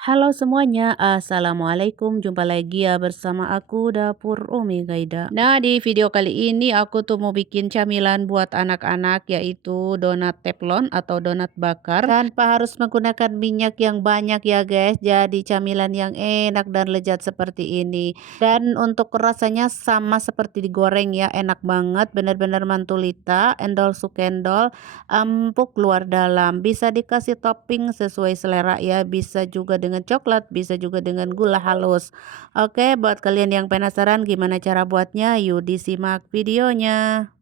Halo semuanya, assalamualaikum. Jumpa lagi ya bersama aku Dapur Umi Gaida. Nah, di video kali ini aku tuh mau bikin camilan buat anak-anak, yaitu donat teflon atau donat bakar tanpa harus menggunakan minyak yang banyak ya guys. Jadi camilan yang enak dan lezat seperti ini. Dan untuk rasanya sama seperti digoreng ya, enak banget, bener-bener mantulita, endol sukendol, empuk luar dalam. Bisa dikasih topping sesuai selera ya, bisa juga dengan coklat, bisa juga dengan gula halus. Oke, buat kalian yang penasaran gimana cara buatnya, yuk disimak videonya.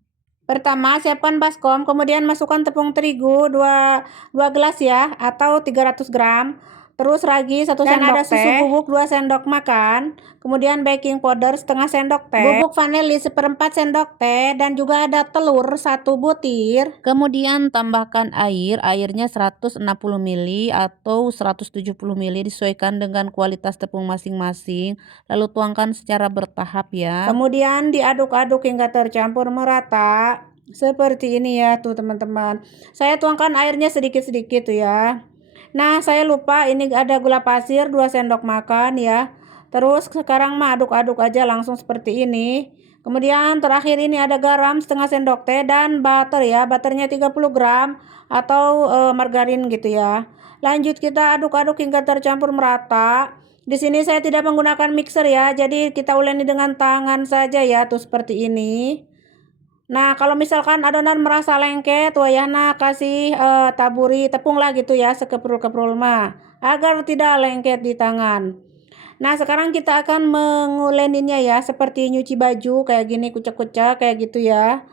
Pertama, siapkan baskom, kemudian masukkan tepung terigu 2 gelas ya, atau 300 gram. Terus ragi 1 dan sendok ada susu bubuk 2 sendok makan, kemudian baking powder setengah sendok teh, bubuk vanili 1/4 sendok teh, dan juga ada telur 1 butir. Kemudian tambahkan airnya 160 ml atau 170 ml, disesuaikan dengan kualitas tepung masing-masing. Lalu tuangkan secara bertahap ya. Kemudian diaduk-aduk hingga tercampur merata. Seperti ini ya tuh teman-teman. Saya tuangkan airnya sedikit-sedikit tuh ya. Nah, saya lupa ini ada gula pasir 2 sendok makan ya. Terus sekarang mah aduk-aduk aja langsung seperti ini. Kemudian terakhir ini ada garam setengah sendok teh dan butter ya. Butternya 30 gram atau margarin gitu ya. Lanjut kita aduk-aduk hingga tercampur merata. Di sini saya tidak menggunakan mixer ya. Jadi kita uleni dengan tangan saja ya tuh seperti ini. Nah, kalau misalkan adonan merasa lengket, wayahna kasih taburi tepung lah gitu ya, sekeprul-keprul mah, agar tidak lengket di tangan. Nah, sekarang kita akan menguleninnya ya, seperti nyuci baju kayak gini, kucek-kucek kayak gitu ya.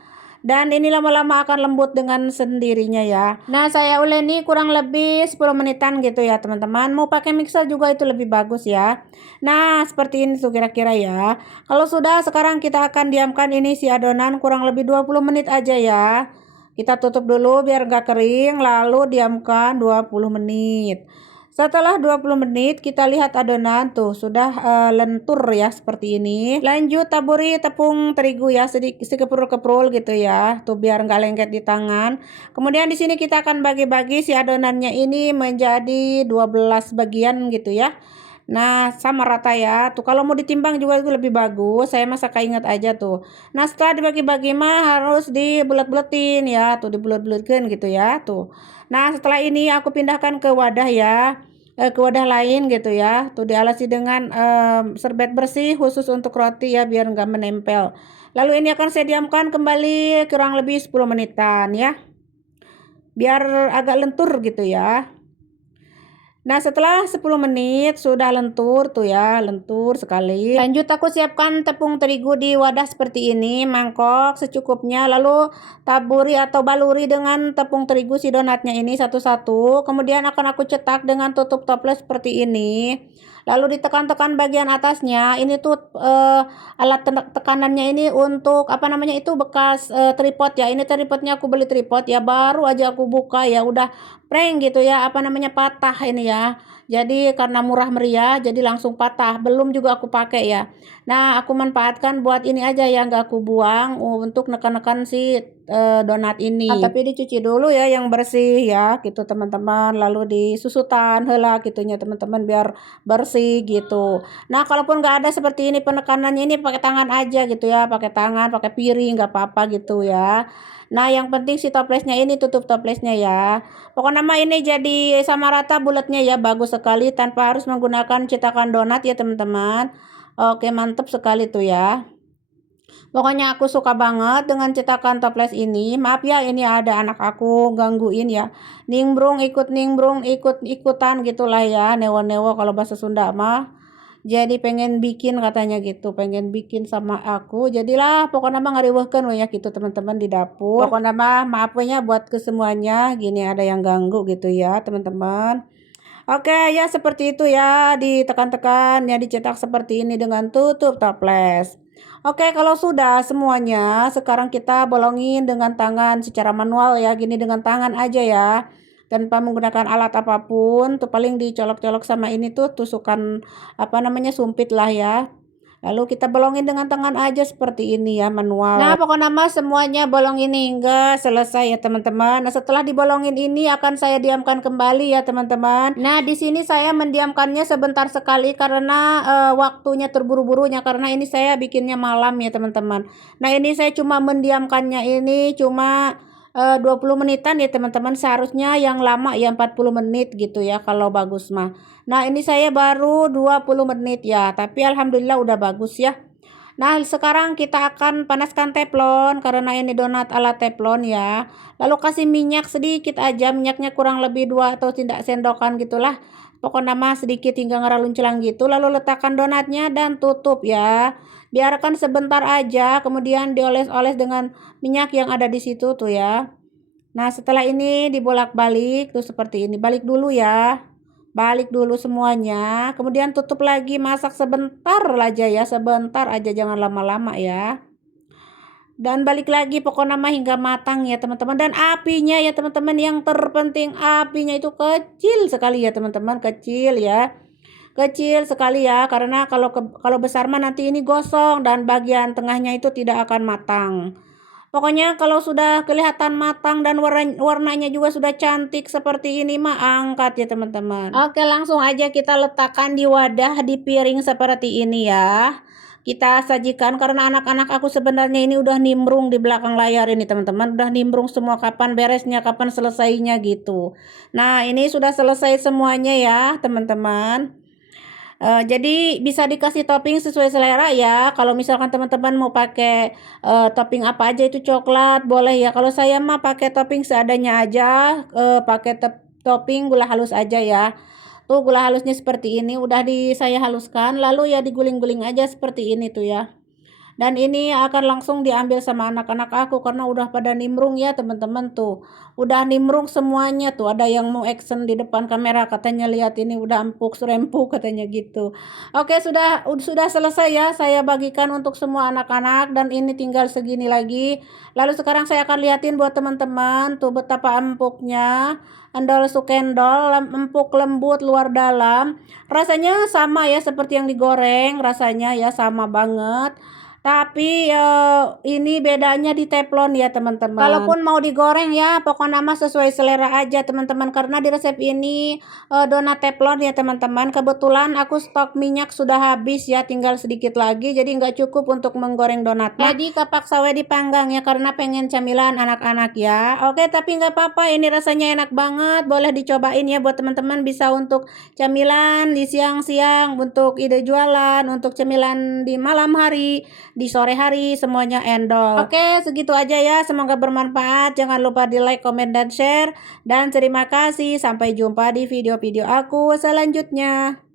Dan ini lama-lama akan lembut dengan sendirinya ya. Nah, saya uleni kurang lebih 10 menitan gitu ya teman-teman. Mau pakai mixer juga itu lebih bagus ya. Nah, seperti ini tuh kira-kira ya. Kalau sudah, sekarang kita akan diamkan ini si adonan kurang lebih 20 menit aja ya. Kita tutup dulu biar gak kering, lalu diamkan 20 menit. Setelah 20 menit kita lihat adonan tuh sudah lentur ya seperti ini. Lanjut taburi tepung terigu ya, sedikit keprul-keprul gitu ya. Tuh biar nggak lengket di tangan. Kemudian di sini kita akan bagi-bagi si adonannya ini menjadi 12 bagian gitu ya. Nah, sama rata ya. Tuh kalau mau ditimbang juga itu lebih bagus. Saya masa ingat aja tuh. Nah, setelah dibagi-bagi mah harus dibulet-buletin ya. Tuh dibulet-buletkan gitu ya. Tuh. Nah, setelah ini aku pindahkan ke wadah ya. Ke wadah lain gitu ya. Tuh dialasi dengan serbet bersih khusus untuk roti ya biar nggak menempel. Lalu ini akan saya diamkan kembali kurang lebih 10 menitan ya. Biar agak lentur gitu ya. Nah, setelah 10 menit sudah lentur tuh ya, lentur sekali. Lanjut aku siapkan tepung terigu di wadah seperti ini, mangkok secukupnya, lalu taburi atau baluri dengan tepung terigu si donatnya ini satu-satu. Kemudian akan aku cetak dengan tutup toples seperti ini. Lalu ditekan-tekan bagian atasnya. Ini tuh alat tekanannya ini untuk apa namanya itu bekas tripod ya. Ini tripodnya aku beli tripod ya, baru aja aku buka ya udah prank gitu ya, apa namanya patah ini ya. Jadi karena murah meriah jadi langsung patah, belum juga aku pakai ya. Nah, aku manfaatkan buat ini aja ya, nggak aku buang untuk neken-neken si donat ini. Nah, tapi dicuci dulu ya yang bersih ya gitu teman-teman, lalu disusutan heula gitunya teman-teman biar bersih gitu. Nah, kalaupun nggak ada seperti ini penekanannya, ini pakai tangan aja gitu ya, pakai tangan, pakai piring nggak apa-apa gitu ya. Nah, yang penting si toplesnya ini tutup toplesnya ya. Pokoknya mah ini jadi sama rata bulatnya ya, bagus sekali tanpa harus menggunakan cetakan donat ya teman-teman. Oke, mantap sekali tuh ya. Pokoknya aku suka banget dengan cetakan toples ini. Maaf ya, ini ada anak aku gangguin ya. Nimbrung, ikut ikutan gitulah ya, newo-newo kalau bahasa Sunda mah. Jadi pengen bikin katanya gitu, pengen bikin sama aku. Jadilah pokoknya mah ngariweuhkeun we ya gitu teman-teman di dapur. Pokoknya mah maaf we nya buat ke semuanya. Gini ada yang ganggu gitu ya teman-teman. Oke ya seperti itu ya, ditekan-tekan ya, dicetak seperti ini dengan tutup toples. Oke, kalau sudah semuanya, sekarang kita bolongin dengan tangan secara manual ya, gini dengan tangan aja ya, tanpa menggunakan alat apapun. Tuh paling dicolok-colok sama ini tuh tusukan apa namanya sumpit lah ya. Lalu kita bolongin dengan tangan aja seperti ini ya, manual. Nah, pokoknya mah semuanya bolongin hingga selesai ya teman-teman. Nah, setelah dibolongin ini akan saya diamkan kembali ya teman-teman. Nah, di sini saya mendiamkannya sebentar sekali karena waktunya terburu-burunya, karena ini saya bikinnya malam ya teman-teman. Nah, ini saya cuma mendiamkannya ini cuma 20 menitan ya teman-teman. Seharusnya yang lama ya 40 menit gitu ya kalau bagus mah. Nah, ini saya baru 20 menit ya, tapi alhamdulillah udah bagus ya. Nah, sekarang kita akan panaskan teflon karena ini donat ala teflon ya. Lalu kasih minyak sedikit aja, minyaknya kurang lebih 2 atau tidak sendokan gitulah. Pokoknya mah sedikit hingga ngeraluncelang gitu. Lalu letakkan donatnya dan tutup ya. Biarkan sebentar aja, kemudian dioles-oles dengan minyak yang ada di situ tuh ya. Nah, setelah ini dibolak-balik tuh seperti ini. Balik dulu ya. Balik dulu semuanya. Kemudian tutup lagi, masak sebentar aja ya, sebentar aja, jangan lama-lama ya. Dan balik lagi pokoknya mah hingga matang ya teman-teman. Dan apinya ya teman-teman, yang terpenting apinya itu kecil sekali ya teman-teman, kecil ya. Kecil sekali ya, karena kalau besar mah nanti ini gosong dan bagian tengahnya itu tidak akan matang. Pokoknya kalau sudah kelihatan matang dan warnanya juga sudah cantik seperti ini mah angkat ya teman-teman. Oke, langsung aja kita letakkan di wadah, di piring seperti ini ya. Kita sajikan karena anak-anak aku sebenarnya ini udah nimbrung di belakang layar ini teman-teman. Udah nimbrung semua, kapan beresnya, kapan selesainya gitu. Nah, ini sudah selesai semuanya ya teman-teman. Jadi bisa dikasih topping sesuai selera ya. Kalau misalkan teman-teman mau pakai topping apa aja itu coklat boleh ya. Kalau saya mah pakai topping seadanya aja, pakai topping gula halus aja ya. Tuh gula halusnya seperti ini udah saya haluskan, lalu ya diguling-guling aja seperti ini tuh ya. Dan ini akan langsung diambil sama anak-anak aku karena udah pada nimbrung ya teman-teman tuh. Udah nimbrung semuanya tuh. Ada yang mau action di depan kamera katanya, lihat ini udah empuk serempuk katanya gitu. Oke, sudah selesai ya. Saya bagikan untuk semua anak-anak dan ini tinggal segini lagi. Lalu sekarang saya akan liatin buat teman-teman tuh betapa empuknya. Endol sukendol, empuk lembut luar dalam. Rasanya sama ya seperti yang digoreng, rasanya ya sama banget. Tapi ini bedanya di teflon ya teman-teman. Kalaupun mau digoreng ya pokoknya mah sesuai selera aja teman-teman, karena di resep ini donat teflon ya teman-teman. Kebetulan aku stok minyak sudah habis ya, tinggal sedikit lagi, jadi nggak cukup untuk menggoreng donatnya. Jadi kapaksa we dipanggang ya karena pengen camilan anak-anak ya. Oke, tapi nggak apa-apa, ini rasanya enak banget, boleh dicobain ya buat teman-teman. Bisa untuk camilan di siang-siang, untuk ide jualan, untuk camilan di malam hari, di sore hari, semuanya endol. Oke, segitu aja ya, semoga bermanfaat. Jangan lupa di like, komen, dan share. Dan terima kasih, sampai jumpa di video-video aku selanjutnya.